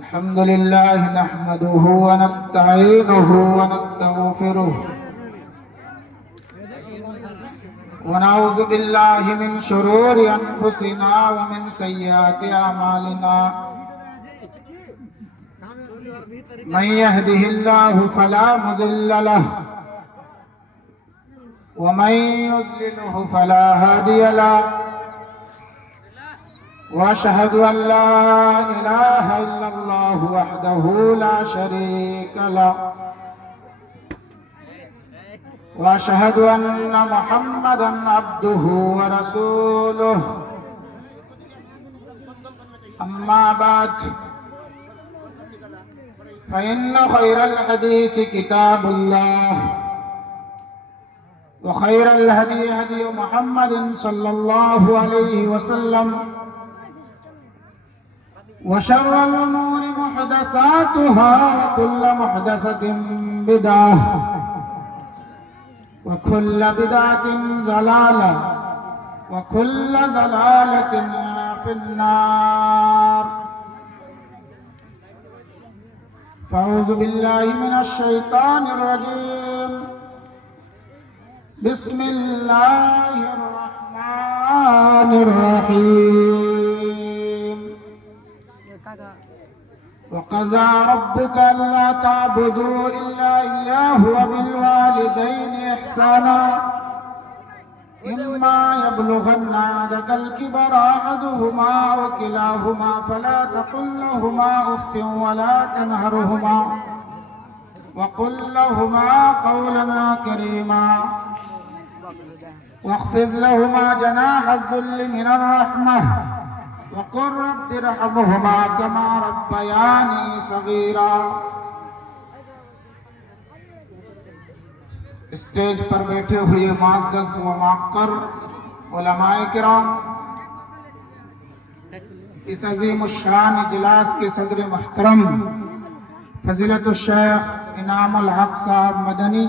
الحمد لله نحمده ونستعينه ونستغفره ونعوذ بالله من شرور أنفسنا ومن سيئات أعمالنا من يهده الله فلا مضل له ومن يضلله فلا هادي له وأشهد أن لا إله إلا الله وحده لا شريك له وأشهد أن محمدا عبده ورسوله أما بعد فإن خير الحديث كتاب الله وخير الهدي هدي محمد صلى الله عليه وسلم وشر الأمور محدثاتها وكل محدثة بدعة وكل بدعة ضلالة وكل ضلالة في النار فأعوذ بالله من الشيطان الرجيم بسم الله الرحمن الرحيم وقضى ربك ألا تعبدوا إلا إياه وبالوالدين إحسانا إما يبلغن عندك الكبر أحدهما أو كلاهما فلا تقل لهما أف ولا تنهرهما وقل لهما قولا كريما واخفض لهما جناح الذل من الرحمة وقل رب ارحمهما كما ربياني صغيرا. اسٹیج پر بیٹھے ہوئے معزز و معقر علماء کرام، اس عظیم الشان اجلاس کے صدر محترم فضیلت الشیخ انعام الحق صاحب مدنی،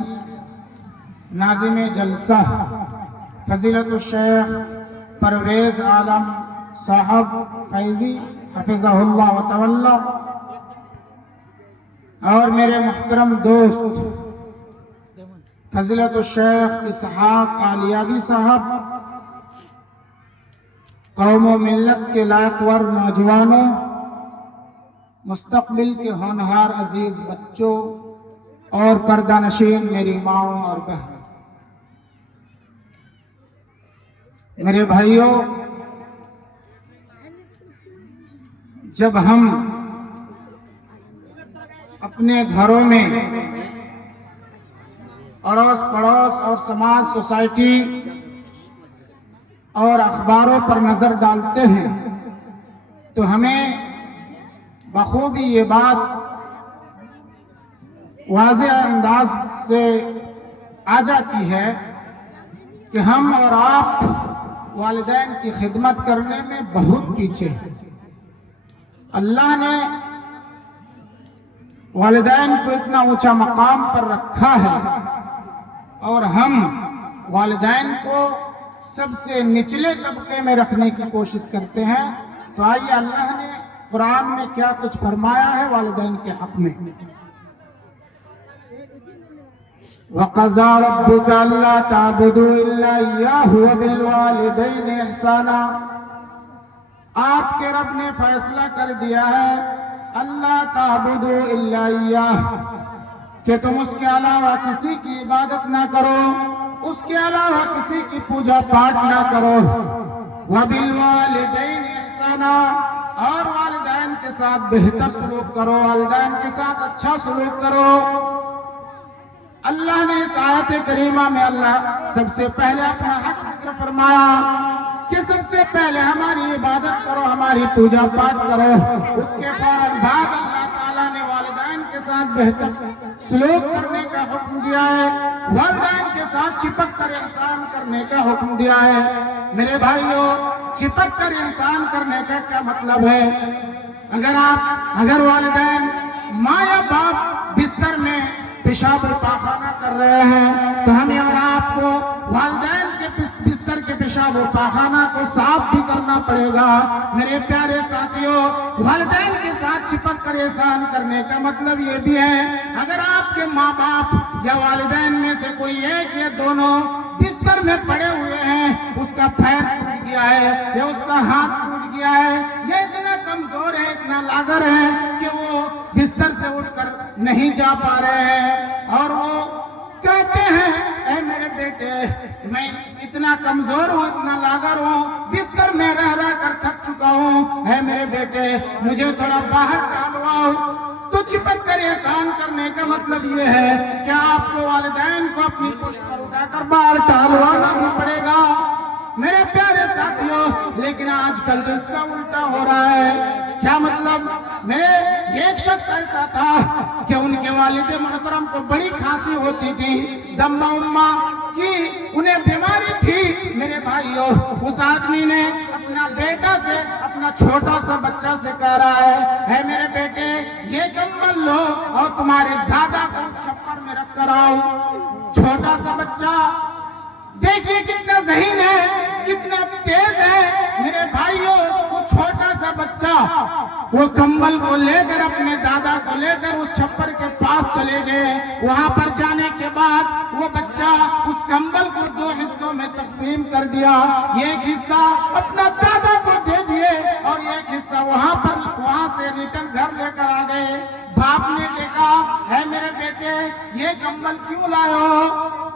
ناظم جلسہ فضیلت الشیخ پرویز عالم صاحب فیضی حفظہ اللہ و تولا، اور میرے محترم دوست فضیلت الشیخ اسحاق عالیابی صاحب، قوم و ملت کے لائقور نوجوانوں، مستقبل کے ہونہار عزیز بچوں اور پردہ نشین میری ماؤں اور بہنوں، میرے بھائیوں، جب ہم اپنے گھروں میں اڑوس پڑوس اور سماج سوسائٹی اور اخباروں پر نظر ڈالتے ہیں تو ہمیں بخوبی یہ بات واضح انداز سے آ جاتی ہے کہ ہم اور آپ والدین کی خدمت کرنے میں بہت پیچھے ہیں۔ اللہ نے والدین کو اتنا اونچا مقام پر رکھا ہے اور ہم والدین کو سب سے نچلے طبقے میں رکھنے کی کوشش کرتے ہیں۔ تو آئیے اللہ نے قرآن میں کیا کچھ فرمایا ہے والدین کے حق میں۔ وَقَضَى رَبُّكَ أَلَّا تَعْبُدُوا إِلَّا إِيَّاهُ وَبِالْوَالِدَيْنِ إِحْسَانًا، آپ کے رب نے فیصلہ کر دیا ہے اللہ تعبدوا الا ایاہ، کہ تم اس کے علاوہ کسی کی عبادت نہ کرو، اس کے علاوہ کسی کی پوجا پاٹ نہ کرو۔ وَبِالْوَالِدَيْنِ إِحْسَانًا، اور والدین کے ساتھ بہتر سلوک کرو، والدین کے ساتھ اچھا سلوک کرو۔ اللہ نے اس آیت کریمہ میں اللہ سب سے پہلے اپنا حق ذکر فرمایا کہ سب سے پہلے ہماری عبادت کرو، ہماری پوجا پاٹ کرو۔ اس کے فوراً بعد اللہ تعالیٰ نے والدین کے ساتھ بہتر سلوک کرنے کا حکم دیا ہے، والدین کے ساتھ چپک کر احسان کرنے کا حکم دیا ہے۔ میرے بھائیوں، چپک کر احسان کرنے کا کیا مطلب ہے؟ اگر والدین ماں یا باپ بستر میں پیشاب و پاخانہ کر رہے ہیں تو ہمیں اور آپ کو والدین کے بستر کے پیشاب و پاخانہ کو صاف بھی کرنا پڑے گا۔ میرے پیارے ساتھیوں، والدین کے ساتھ چپک کر احسان کرنے کا مطلب یہ بھی ہے، اگر آپ کے ماں باپ یا والدین میں سے کوئی ایک یا دونوں بستر میں پڑے ہوئے ہیں، اس کا پیر ٹوٹ گیا ہے یا اس کا ہاتھ ٹوٹ گیا ہے، یا اتنا کمزور ہے، اتنا لاغر ہے کہ وہ بستر سے اٹھ کر نہیں جا پا رہے ہیں، اور وہ کہتے ہیں اے میرے بیٹے میں اتنا کمزور ہوں، اتنا لاغر ہوں، بستر میں رہ رہ کر تھک چکا ہوں، اے میرے بیٹے مجھے تھوڑا باہر ٹہلواؤ، تو چپک کر احسان کرنے کا مطلب یہ ہے کہ آپ کو والدین کو اپنی پشت پر اٹھا کر باہر ٹہلوانا بھی پڑے گا۔ میرے پیارے ساتھیوں، لیکن آج کل تو اس کا الٹا ہو رہا ہے۔ کیا مطلب؟ میرے ایک شخص ایسا تھا کہ ان کے والد محترم کو بڑی کھانسی ہوتی تھی، دمہ امہ کی انہیں بیماری تھی۔ میرے بھائیوں، اس آدمی نے اپنا بیٹا سے، اپنا چھوٹا سا بچہ سے کہہ رہا ہے اے میرے بیٹے یہ کمبل لو اور تمہارے دادا کو چھپر میں رکھ کر آؤ۔ چھوٹا سا بچہ، دیکھیے کتنا ذہین ہے، کتنا تیز ہے۔ میرے بھائیوں، وہ چھوٹا سا بچہ وہ کمبل کو لے کر، اپنے دادا کو لے کر اس چھپر کے پاس چلے گئے۔ وہاں پر جانے کے بعد وہ بچہ اس کمبل کو 2 حصوں میں تقسیم کر دیا، ایک حصہ اپنا دادا کو دے دیے اور ایک حصہ وہاں سے ریٹرن گھر لے کر آ گئے۔ باپ نے دیکھا اے میرے بیٹے یہ کمبل کیوں لائے ہو؟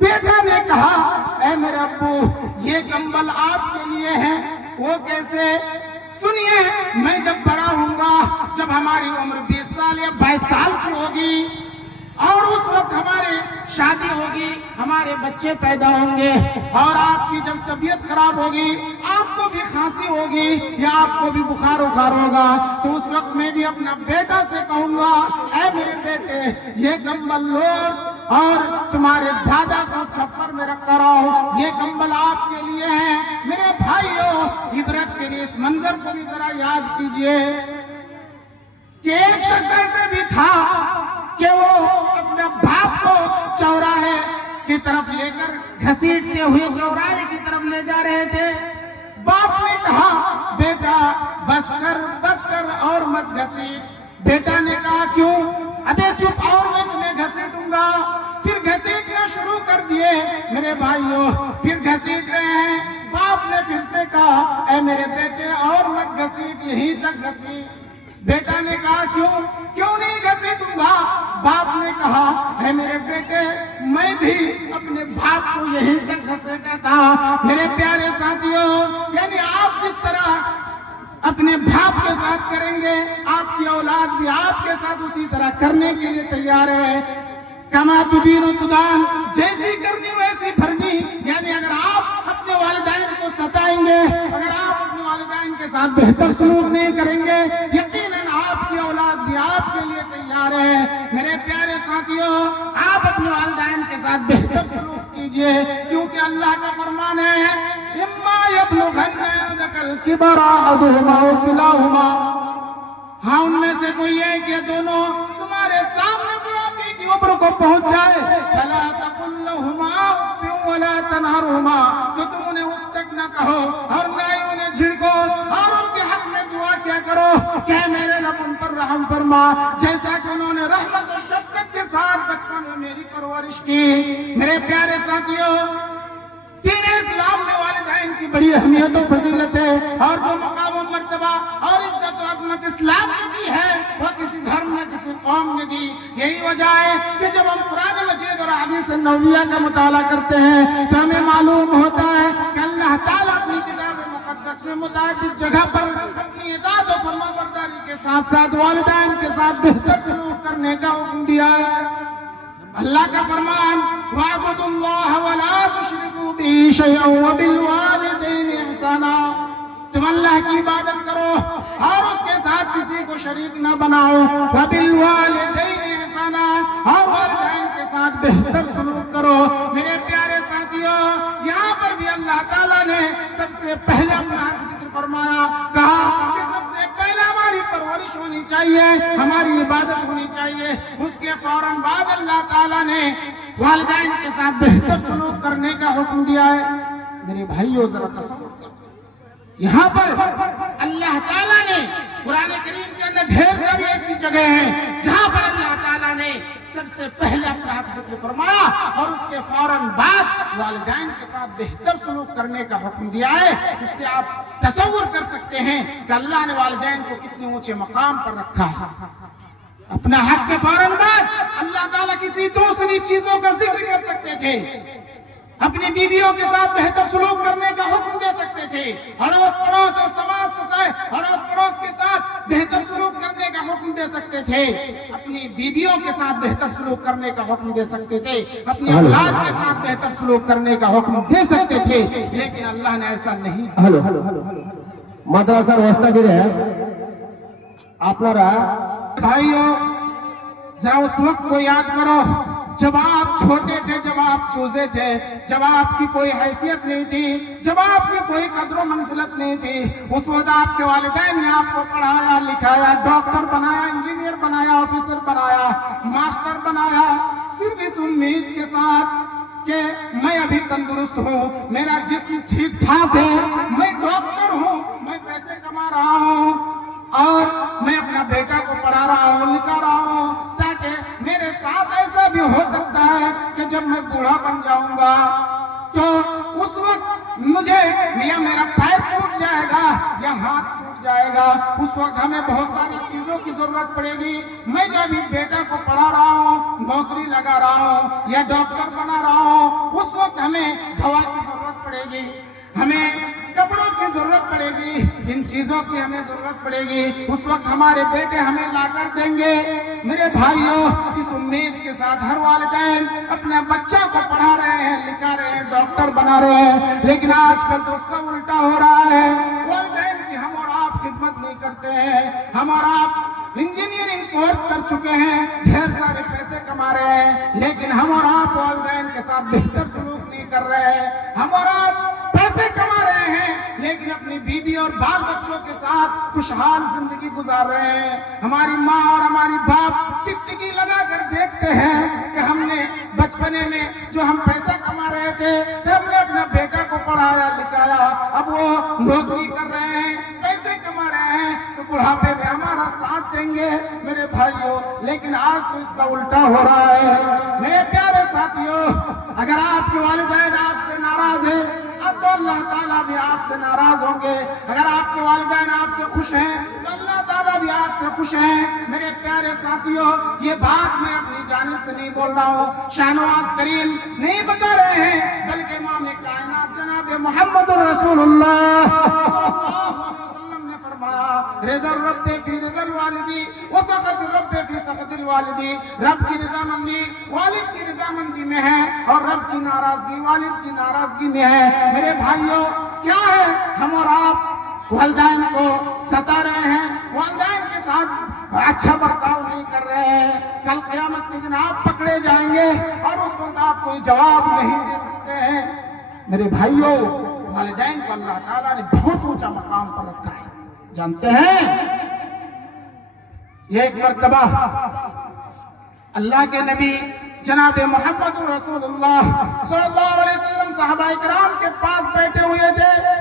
بیٹا نے کہا اے میرے ابو یہ کمبل آپ کے لیے ہے۔ وہ کیسے؟ سنیے، میں جب بڑا ہوں گا، جب ہماری عمر 20 سال یا 22 سال کی ہوگی اور اس وقت ہماری شادی ہوگی، ہمارے بچے پیدا ہوں گے اور آپ کی جب طبیعت خراب ہوگی، آپ کو بھی کھانسی ہوگی یا آپ کو بھی بخار ہوگا، تو اس وقت میں بھی اپنا بیٹا سے کہوں گا اے میرے بیٹے یہ کمبل لو اور تمہارے دادا کو چھپر میں رکھ کر آؤ، یہ کمبل آپ کے لیے ہے۔ میرے بھائیوں، عبرت کے لیے اس منظر کو بھی ذرا یاد کیجئے کہ ایک شخص ایسے بھی تھا کہ وہ اپنا باپ کو چوراہے کی طرف لے کر گھسیٹتے ہوئے چوراہے کی طرف لے جا رہے تھے۔ باپ نے کہا بیٹا بس کر اور مت گھسیٹ۔ بیٹا نے کہا کیوں؟ ابے چپ اور میں تمہیں گھسیٹوں گا۔ پھر گھسیٹنا شروع کر دیے۔ میرے بھائیوں، پھر گھسیٹ رہے ہیں۔ باپ نے پھر سے کہا اے میرے بیٹے اور مت گھسیٹ، یہیں تک گھسیٹ۔ بیٹا نے کہا کیوں نہیں گھسیٹوں گا؟ باپ نے کہا اے میرے بیٹے میں بھی اپنے باپ کو یہیں تک گھسیٹا تھا۔ میرے پیارے ساتھیوں، یعنی آپ جس طرح اپنے باپ کے ساتھ کریں گے، آپ کی اولاد بھی آپ کے ساتھ اسی طرح کرنے کے لیے تیار ہے۔ کما تدین و تدان، جیسی کرنی ویسی بھرنی، یعنی اگر آپ اپنے والدین کو ستائیں گے، اگر آپ اپنے والدین کے ساتھ بہتر سلوک نہیں کریں گے، یقیناً آپ کی اولاد بھی آپ کے لیے تیار ہے۔ میرے پیارے ساتھیوں، آپ اپنے والدین کے ساتھ بہتر سلوک کیجئے، کیونکہ اللہ کا فرمان ہے اما یبلغن عندک الکبر احدہما او کلاہما، ہاں ان میں سے کوئی ایک یا دونوں تمہارے سامنے بڑھاپے کی عمر کو پہنچ جائے، فلا تقل لہما اف ولا تنہرہما، تو تم انہیں اف تک نہ کہو اور نہ ہی انہیں جھڑکو، اور ان کے حق میں دعا کیا کرو کہ میرے رب ان پر رحم فرما، جیسا کہ انہوں نے رحمت و شفقت کے ساتھ بچپن میں میری پرورش کی۔ میرے پیارے ساتھیوں، دین اسلام میں والدین کی بڑی اہمیت و فضیلت ہے، اور جو مقام و مرتبہ اور عزت و عظمت اسلام نے دی ہے وہ کسی دھرم نے، کسی قوم نے دی۔ یہی وجہ ہے کہ جب ہم قرآن مجید اور حدیث نبویہ کا مطالعہ کرتے ہیں تو ہمیں معلوم ہوتا ہے کہ اللہ تعالیٰ اپنی کتاب مقدس میں متعدد جگہ پر اپنی اطاعت و فرمانبرداری کے ساتھ ساتھ والدین کے ساتھ بہتر سلوک کرنے کا حکم دیا ہے۔ اللہ کا فرمان وَاعْبُدُوا اللَّهَ وَلَا تُشْرِكُوا بِهِ شَيْئًا وَبِالْوَالِدَيْنِ إِحْسَانًا، تم اللہ کی عبادت کرو اور اس کے ساتھ کسی کو شریک نہ بناؤ، وَبِالْوَالِدَيْنِ إِحْسَانًا، اور والدین کے ساتھ بہتر سلوک کرو۔ میرے پیارے ساتھیوں، یہاں پر بھی اللہ تعالیٰ نے سب سے پہلے اپنا حق ذکر فرمایا، کہا کہ سب سے پہلے ہماری پرورش ہونی چاہیے، ہماری عبادت ہونی چاہیے۔ اس کے فوراً بعد اللہ تعالیٰ نے والدین کے ساتھ بہتر سلوک کرنے کا حکم دیا ہے۔ میرے بھائیوں ذرا تصور کرو، یہاں پر اللہ تعالیٰ نے قرآن کریم کے اندر ڈھیر ساری ایسی جگہ ہیں جہاں پر اللہ تعالیٰ نے سب سے پہلے اپنا حق ذکر فرمایا اور اس کے فوراً بعد والدین کے ساتھ بہتر سلوک کرنے کا حکم دیا ہے۔ اس سے آپ تصور کر سکتے ہیں کہ اللہ نے والدین کو کتنے اونچے مقام پر رکھا ہے۔ اپنا حق کے فوراً بعد اللہ تعالیٰ کسی دوسری چیزوں کا ذکر کر سکتے تھے، اپنی بیویوں کے ساتھ بہتر سلوک کرنے کا حکم دے سکتے تھے، اڑوس پڑوس اور سماج سے اڑوس پڑوس کے ساتھ بہتر سلوک کرنے کا حکم دے سکتے تھے، اپنی بیویوں کے ساتھ بہتر سلوک کرنے کا حکم دے سکتے تھے، اپنی اولاد کے ساتھ بہتر سلوک کرنے کا حکم دے سکتے تھے، لیکن اللہ نے ایسا نہیں کیا۔ মাদ্রাসার ওস্তাদিরা আপনারা بھائیوں ذرا اس وقت کو یاد کرو جب آپ چھوٹے تھے، جب آپ چوزے تھے، جب آپ کی کوئی حیثیت نہیں تھی، جب آپ کی کوئی قدر و منزلت نہیں تھی، اس وقت آپ کے والدین نے آپ کو پڑھایا لکھایا، ڈاکٹر بنایا، انجینئر بنایا، آفیسر بنایا، ماسٹر بنایا، صرف اس امید کے ساتھ کہ میں ابھی تندرست ہوں، میرا جسم ٹھیک ٹھاک ہے، میں ڈاکٹر ہوں، میں پیسے کما رہا ہوں اور میں اپنا بیٹا کو پڑھا رہا ہوں، لکھا رہا ہوں، تاکہ میرے ساتھ ایسا بھی ہو سکتا ہے کہ جب میں بوڑھا بن جاؤں گا تو اس وقت مجھے یا میرا پیر ٹوٹ جائے گا یا ہاتھ ٹوٹ جائے گا، اس وقت ہمیں بہت ساری چیزوں کی ضرورت پڑے گی۔ میں جب بیٹا کو پڑھا رہا ہوں، نوکری لگا رہا ہوں یا ڈاکٹر بنا رہا ہوں، اس وقت ہمیں دوا کی ضرورت پڑے گی، ہمیں کپڑوں کی ضرورت پڑے گی، ان چیزوں کی ہمیں ضرورت پڑے گی، اس وقت ہمارے بیٹے ہمیں لا کر دیں گے۔ میرے بھائیوں اس امید کے ساتھ ہر والدین اپنے بچہ کو پڑھا رہے ہیں، لکھا رہے ہیں، ڈاکٹر بنا رہے ہیں، لیکن آج کل تو اس کا الٹا ہو رہا ہے۔ والدین کی ہم اور آپ خدمت نہیں کرتے ہیں، ہم اور آپ انجینئرنگ کورس کر چکے ہیں، ڈھیر سارے پیسے کما رہے ہیں، لیکن ہم اور آپ والدین کے ساتھ بہتر سلوک نہیں کر رہے ہیں۔ ہم اور آپ پیسے کما رہے ہیں لیکن اپنی بیوی اور بال بچوں کے ساتھ خوشحال زندگی گزار رہے ہیں۔ ہماری ماں اور ہماری باپ ٹکٹکی لگا کر دیکھتے ہیں کہ ہم نے بچپنے میں جو ہم پیسہ کما رہے تھے کہ ہم نے اپنا بیٹا کو پڑھایا لکھایا، اب وہ نوکری کر رہے ہیں، پیسے کما رہے ہیں تو بڑھاپے میں ہمارا ساتھ دیں گے۔ میرے بھائیوں لیکن آج تو اس کا الٹا ہو رہا ہے۔ میرے پیارے ساتھیوں، اگر آپ کے والدین آپ سے ناراض ہیں اب تو اللہ تعالیٰ بھی آپ سے ناراض ہوں گے، اگر آپ کے والدین آپ سے خوش ہیں تو اللہ تعالیٰ بھی آپ سے خوش ہیں۔ میرے پیارے ساتھیوں یہ بات میں اپنی جانب سے نہیں بول رہا ہوں، شاہ نواز کریم نہیں بتا رہے ہیں، بلکہ امام کائنات جناب محمد رسول اللہ صلی اللہ علیہ وسلم نے فرمایا رضا الرب فی رضا الوالدی وسخط الرب فی سخط الوالدی، رب کی رضامندی والد کی رضامندی میں ہے اور رب کی ناراضگی والد کی ناراضگی میں ہے۔ میرے بھائیوں کیا ہے ہم اور آپ والدین کو ستا رہے ہیں، والدین کے ساتھ اچھا برتاؤ نہیں کر رہے ہیں، کل قیامت کے دن آپ پکڑے جائیں گے اور اس وقت آپ کوئی جواب نہیں دے سکتے ہیں۔ میرے بھائیوں والدین کو اللہ تعالیٰ نے بہت اونچا مقام پر رکھا ہے، جانتے ہیں یہ ایک مرتبہ اللہ کے نبی جناب محمد رسول اللہ صلی اللہ علیہ وسلم صحابہ کرام کے پاس بیٹھے ہوئے تھے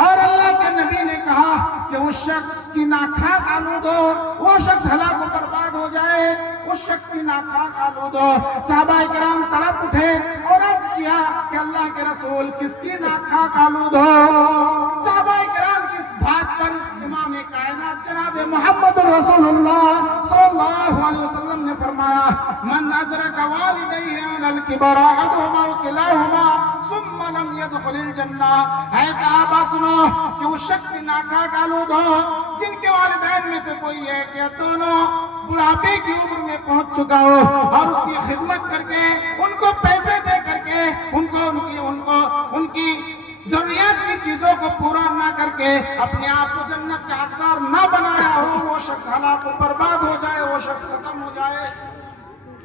اور اللہ کے نبی نے کہا کہ اس شخص کی ناکھاک آلود ہو، وہ شخص ہلاک و برباد ہو جائے، اس شخص کی ناکھاک آلود ہو۔ صحابہ کرام تڑپ اٹھے اور عرض کیا کہ اللہ کے رسول کس کی ناکھاک آلود ہو؟ صحابہ کرام کی اس بات پر امام کائنات جناب محمد رسول اللہ صلی اللہ علیہ وسلم نے فرمایا من ادرک والدیہ علی الکبر احدہما وکلاہما ثم لم يدخل الجنہ۔ اے صحابہ سنو کہ اس شخص کی ناکھاک آلود ہو جن کے والدین میں سے کوئی ایک یا دونوں بڑھاپے کی عمر میں پہنچ چکا ہو اور اس کی خدمت کر کے ان کو پیسے دے کر کے ان کی ضروریات کی چیزوں کو پورا نہ کر کے اپنے آپ کو جنت کا حقدار نہ بنایا ہو، وہ شخص ہلاک و برباد ہو جائے، وہ شخص ختم ہو جائے۔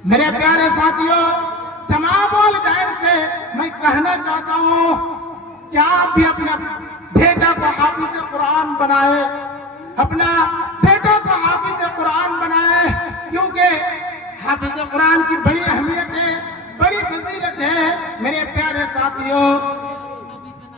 میرے پیارے ساتھیوں تمام والدین سے میں کہنا چاہتا ہوں کہ آپ بھی اپنے بیٹا کو حافظ قرآن بنائے، اپنا بیٹا کو حافظ قرآن بنائے، کیونکہ حافظ قرآن کی بڑی اہمیت ہے، بڑی فضیلت ہے۔ میرے پیارے ساتھیوں